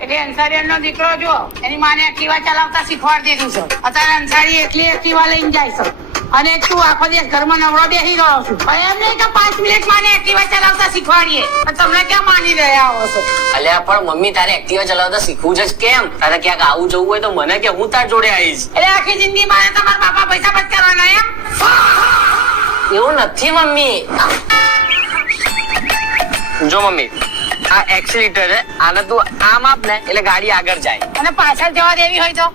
એટલે અંસારી નો દીકરો જો એની માને એક્ટિવા ચલાવતા શીખવાડી દીધું છે. અત્યારે અંસારી એકલી એક્ટિવા લઈને જાય છે અને તું આખો દિવસ ઘરમાં નવરો બેસી રહ્યો છું. એમ નહીં કે 5 મિનિટ માને એક્ટિવા ચલાવતા શીખવાડીએ. તમને ક્યાં માની રહ્યા હો છો? અલ્યા પણ મમ્મી તારે એક્ટિવા ચલાવતા શીખવું જ કેમ? તારે ક્યાંક આવું જવું હોય તો મને કે હું તાર જોડે આવીશ. એટલે આખી જિંદગી મારે તમારા બાપા પૈસા બચ કરવાના એમ? એવું નથી મમ્મી. જો મમ્મી આ એક્સિલેટર હે, આને તું આમ આપ ને એટલે ગાડી આગળ જાય. અને પાછળ જવા દેવી હોય તો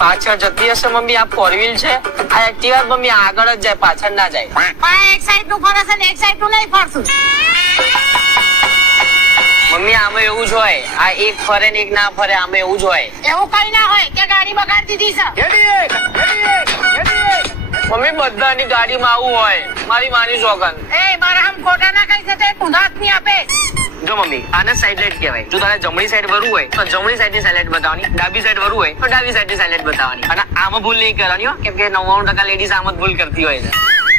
પાછળ જતી હશે મમ્મી. આ 4 વ્હીલ છે, આ એક્ટિવા મમ્મી આગળ જ જાય, પાછળ ના જાય. પણ એક સાઈડ નું ફરશે ને એક સાઈડ નું નહીં ફરશું. મમ્મી આમાં એવું જ હોય, આ એક ફરે ને એક ના ફરે, આમાં એવું જ હોય. એવું કઈ ના હોય કે ગાડી બગાડી દીધી છે. મમ્મી બધાની ગાડીમાં આવું હોય. મારી માની સોગન. એ મારા આમ ખોટા ના કહી શકે, કુંધાત ની આપે. જો મમ્મી આને સાઈડ લાઈટ કહેવાય. જો તારે જમણી સાઈડ વરવું હોય તો જમણી સાઈડ ની સાઈડ બતાવવાની, ડાબી સાઈડ વરવું હોય તો ડાબી સાઈડ ની સાઈડ બતાવવાની. અને આમાં ભૂલ નહીં કરવાની હો, કેમ કે 99% લેડીઝ આમ જ ભૂલ કરતી હોય છે.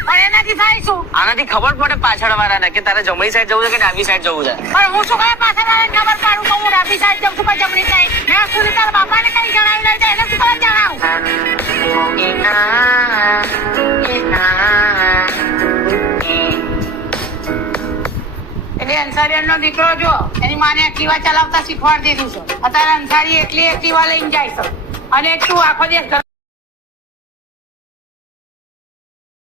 પણ એનાથી થાય શું? આનાથી ખબર પડે પાછળ વાળાને કે તારે જમણી સાઈડ જવું છે કે ડાબી સાઈડ જવું છે. પણ હું શું કહે પાછળ વાળાને ખબર પાડું કે હું ડાબી સાઈડ જઉં છું કે જમણી સાઈડ? મેં સુધી તારા બાપાને કઈ જણાવી નહીં તો એને શું કરે જણાવું? એટલે અંસારી નો દીકરો જો એની માને એક્ટિવા ચલાવતા શીખવાડી દીધું છે. અત્યારે અંસારી એકલી એક્ટિવા લઈને જાય છે અને તું આખો દિવસ